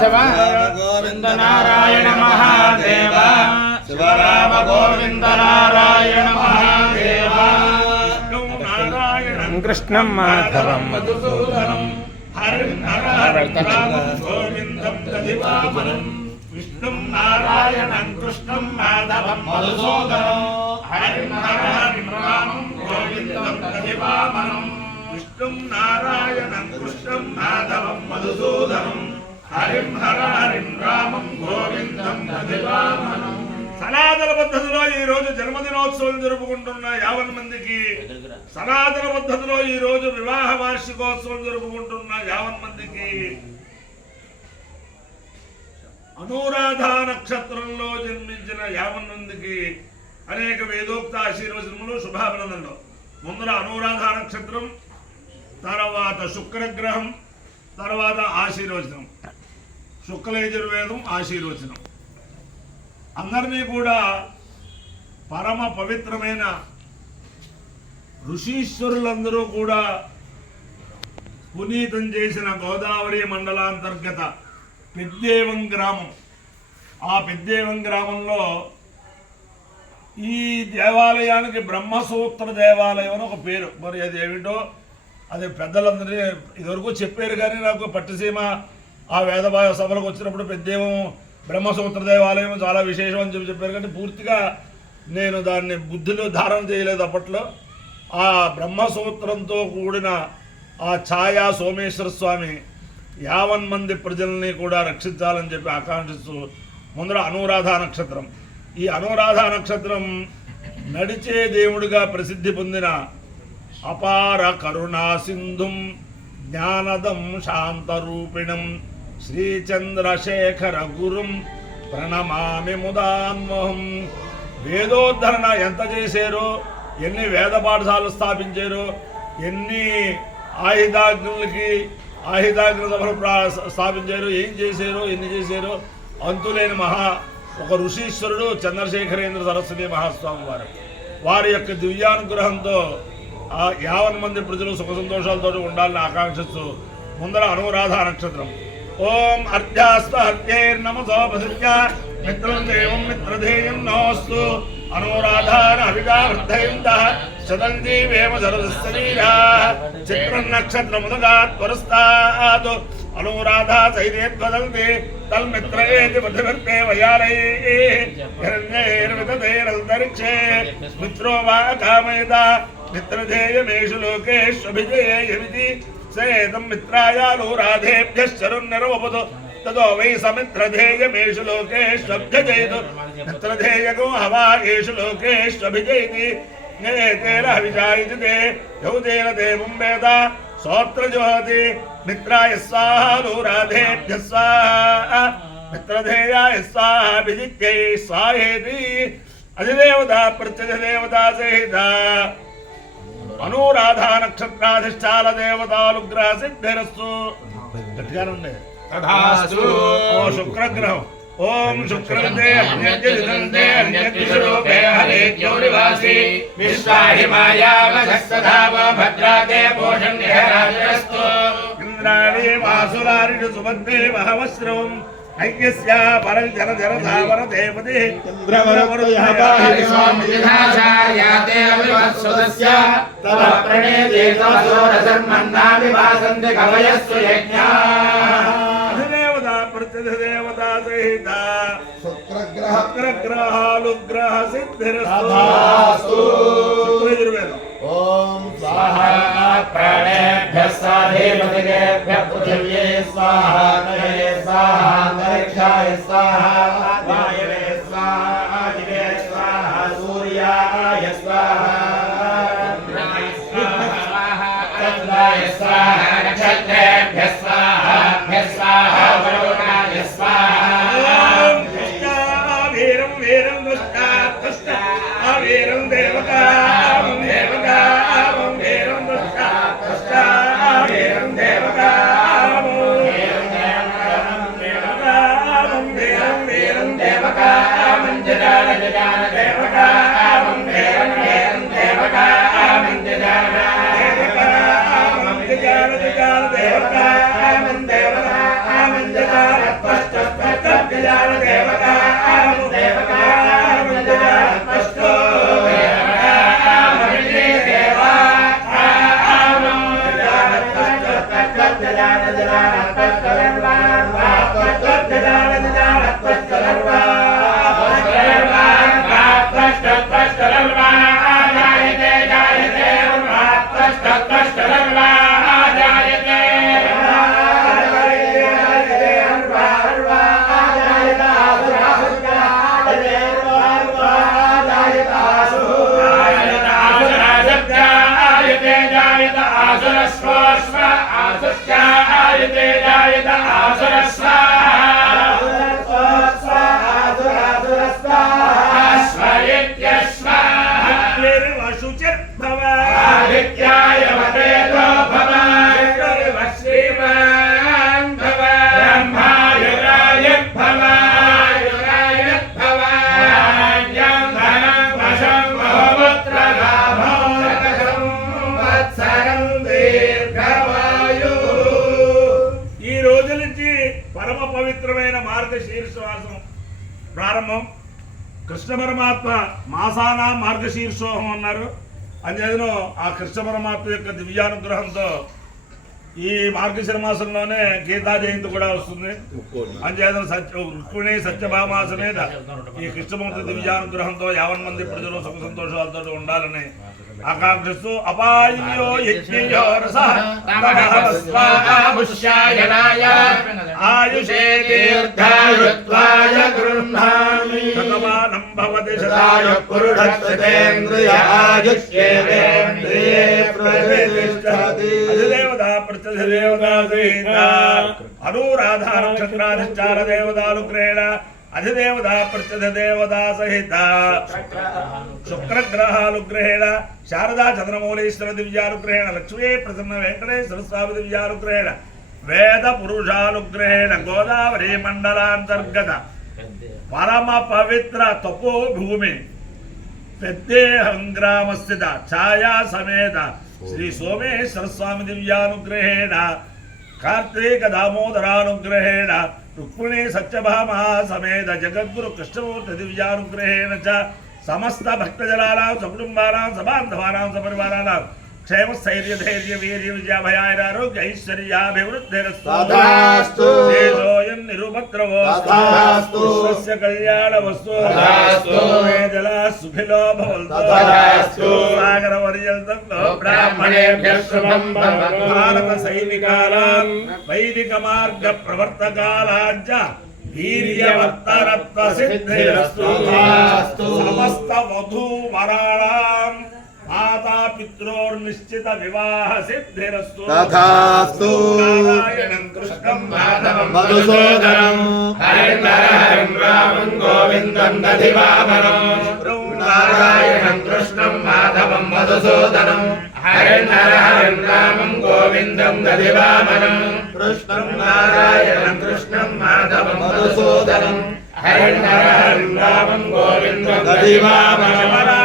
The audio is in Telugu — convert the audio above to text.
శివ గోవింద నారాయణ మహాదేవ శివరామ గోవింద నారాయణ మహాదేవ కృష్ణం మాధవం మధుసూదనం హరిం హరహరం గోవిందం దదివామనం విష్ణుం నారాయణం కృష్ణం మాధవం మధుసూదనం హరిం హరహరం రామం గోవిందం దదివామనం విష్ణుం నారాయణం కృష్ణం మాధవం మధుసూదనం హరిం హరహరిం రామం గోవిందం దదివామనం. సనాతన పద్ధతిలో ఈ రోజు జన్మదినోత్సవం జరుపుకుంటున్న 50 మందికి, సనాతన పద్ధతిలో ఈ రోజు వివాహ వార్షికోత్సవం జరుపుకుంటున్న 50 మందికి, అనురాధ నక్షత్రంలో జన్మించిన 50 మందికి అనేక వేదోక్త ఆశీర్వచనములు, శుభాభినందనలు. ముందర అనురాధ నక్షత్రం, తర్వాత శుక్రగ్రహం, తర్వాత ఆశీర్వచనం, శుక్లయజుర్వేదం ఆశీర్వచనం. అందరినీ కూడా పరమ పవిత్రమైన ఋషీశ్వరులందరూ కూడా పునీతం చేసిన గోదావరి మండలాంతర్గత పెద్దేవం గ్రామం. ఆ పెద్దేవం గ్రామంలో ఈ దేవాలయానికి బ్రహ్మసూత్ర దేవాలయం అని ఒక పేరు. మరి అది ఏమిటో అది పెద్దలందరినీ ఇదివరకు చెప్పారు, కానీ నాకు పట్టిసీమ ఆ వేద సభలకు వచ్చినప్పుడు పెద్దేవం బ్రహ్మసూత్ర దేవాలయం చాలా విశేషం అని చెప్పారు, కానీ పూర్తిగా నేను దాన్ని బుద్ధిలో ధారణ చేయలేదు. అప్పట్లో ఆ బ్రహ్మసూత్రంతో కూడిన ఆ ఛాయా సోమేశ్వర స్వామి 50 మంది ప్రజల్ని కూడా రక్షించాలని చెప్పి ఆకాంక్షిస్తూ ముందర అనురాధ నక్షత్రం. ఈ అనురాధ నక్షత్రం నడిచే దేవుడిగా ప్రసిద్ధి పొందిన అపార కరుణా సింధుం జ్ఞానదం శాంతరూపిణం శ్రీచంద్రశేఖర గురుం ప్రణమామి ముదాన్మోహం. వేదోద్ధరణ ఎంత చేశారో, ఎన్ని వేద పాఠశాలలు స్థాపించారో, ఎన్ని ఆయుధాగ్ని సభలు స్థాపించారు, ఏం చేశారో, ఎన్ని చేశారో అంతులేని ఒక ఋషీశ్వరుడు చంద్రశేఖరేంద్ర సరస్వతి మహాస్వామి వారి యొక్క దివ్యానుగ్రహంతో ఆ 50 మంది ప్రజలు సుఖ సంతోషాలతో ఉండాలని ఆకాంక్షిస్తూ ముందర అనురాధ నక్షత్రం. ఓం అర్ధ్యాస్తేర్నమసోపసృజ్య మిత్రం దేవం మిత్రధేయం నమోస్తు అనురాధాన అభిగావృద్ధయంత శతంజీవేమ సరస్వతీరా చిత్రం నక్షత్రముదగాత్ పురస్తాత్ అనురాధా సైదేద్వదంతి తల్మిత్రేతి పథివర్తే వయాలై హిరణ్యైర్విదతైరల్తరిక్షే మిత్రో వా కామయత మిత్రధేయమేషు లోకేష్వభిజయేయమితి సేదం మిత్రాయాలూరాధేభ్యశ్చరున్నిరవపదు తదో వై సమిత్రధేయమేషు లోకేష్వభ్యజయతు మిత్రధేయగో హవాయేషు లోకేష్వభిజయతి నేతేన హవిజాయితి తే యౌతేన దేవం వేద సోత్రజోహతి మిత్రాయ స్వాహాలూరాధేభ్య స్వాహా మిత్రధేయాయ స్వాహాభిజిత్యై స్వాహేతి. అధిదేవత ప్రత్యధిదేవత సహిత అనురాధ నక్షత్రాధిష్టాల దేవతానుగ్రహ సిద్ధిరస్తు. గట్టిగానుండే తథాస్తు. ఓ శుక్రగ్రహం. ఓం శుక్రదే అన్యద్యదిదంతే అన్యద్విషరూపే హరేత్యోనివాసి విశ్వాహిమాయావధస్తధావ భద్రాతే పోషణ్యరాజరస్తు. ఇంద్రాణి మాసులారిషు సుభద్రే మహవశ్రవం ఐక్యస్య పరం జన జన ధావర దేవతే ఇంద్రవరవరుయాపాహి స్వామి విధాచార్యాతే అవివత్సుదస్య తవ ప్రణేతే తవ సోరసన్మన్నామి వాసంతి కవయస్సు యజ్ఞా. అధిదేవత ప్రత్యధిదేవత సహిత శుక్రగ్రహాలుగ్రహ సిద్ధిరస్తు. శుక్రయజుర్వేదం. ఓం స్వాహా ప్రాణేభ్యః సాధేమతికేభ్యః పృథివ్యే స్వాహా నయే స్వాహా అంతరిక్షాయ స్వాహా వాయవే స్వాహా దివే స్వాహా సూర్యాయ స్వాహా చంద్రాయ స్వాహా నక్షత్రేభ్యః స్వాహా స్వాహా వరుణాయ స్వాహా. వీరం వీరం దుష్టా వీరం దేవతా దేవతా పరమ పవిత్రమైన మార్గశీర్షమాసం ప్రారంభం. కృష్ణ పరమాత్మ మాసాన మార్గశీర్షోహం అన్నారు. అంచేతను ఆ కృష్ణ పరమాత్మ యొక్క దివ్యానుగ్రహంతో ఈ మార్గశిర మాసంలోనే గీతా జయంతి కూడా వస్తుంది. అంచేతను రుక్మిణి సత్యభామ సమేత ఈ కృష్ణమూర్తి దివ్యానుగ్రహంతో 50 మంది ప్రజలు సుఖ సంతోషాలతో ఉండాలని ఆకాంక్షిస్తూ అపాయో యజ్ఞయో రసః ఆయుషే దీర్ఘాయుత్వాయ గృహ్ణామి భగవానం భవతి శతాయు పురుషస్తేంద్రియ ఆయుష్యేంద్రియే ప్రతిష్ఠతి అధిదేవతా ప్రత్యధిదేవతా సహిత అనురాధా నక్షత్రాధిష్టాన దేవతానుగ్రహేణ అధిదేవతా ప్రత్యధిదేవతా సహిత శుక్రగ్రహానుగ్రహేణ శారదా చంద్రమౌళీశ్వర దివ్యానుగ్రహేణ లక్ష్మీ ప్రసన్న వెంకటేశ్వర స్వామి దివ్యానుగ్రహేణ వేద పురుషానుగ్రహేణ గోదావరి మండలాంతర్గత పరమ పవిత్ర తపో భూమి పెద్దేహం గ్రామస్థిత ఛాయా సమేత శ్రీ సోమేశ్వర స్వామి దివ్యానుగ్రహేణ కార్తీక దామోదరానుగ్రహేణ రుక్మిణీ సత్యభామా సమేత జగద్గురు కృష్ణమూర్తి దివ్యానుగ్రహేణ చ సమస్త భక్తజనానాం సకుటుంబానాం సబాంధవానాం సపరివారానాం క్షేమ స్థైర్య ధైర్య వీర్య విజయాభయారోగ్య ఐశ్వర్యాభివృద్ధిరస్తు దేశోయం నిరుపద్రవోస్తు విశ్వస్య కళ్యాణవస్తు జలా సుఖిలో భవంతు సాగర పర్యంతం బ్రాహ్మణేభ్యః శుభం భవతు భారత సైనికానాం వైదిక మార్గ ప్రవర్తకాలాంచ వీర్యవర్తరత్వ సిద్ధిరస్తు సమస్త వధూ వరాణాం మాతా పిత్రోర్నిశ్చిత వివాహ సిద్ధిరస్తు తథాస్తు నారాయణం కృష్ణం మాధవం మధుసూదనం హరిం హరిం రామం గోవిందం దధివామనం నారాయణం కృష్ణం మాధవం మధుసూదనం హరిం హరిం రామం గోవిందం దధివామనం కృష్ణం నారాయణం కృష్ణం మాధవం మధుసూదనం హరిం హరిం రామం గోవిందం దధివామనం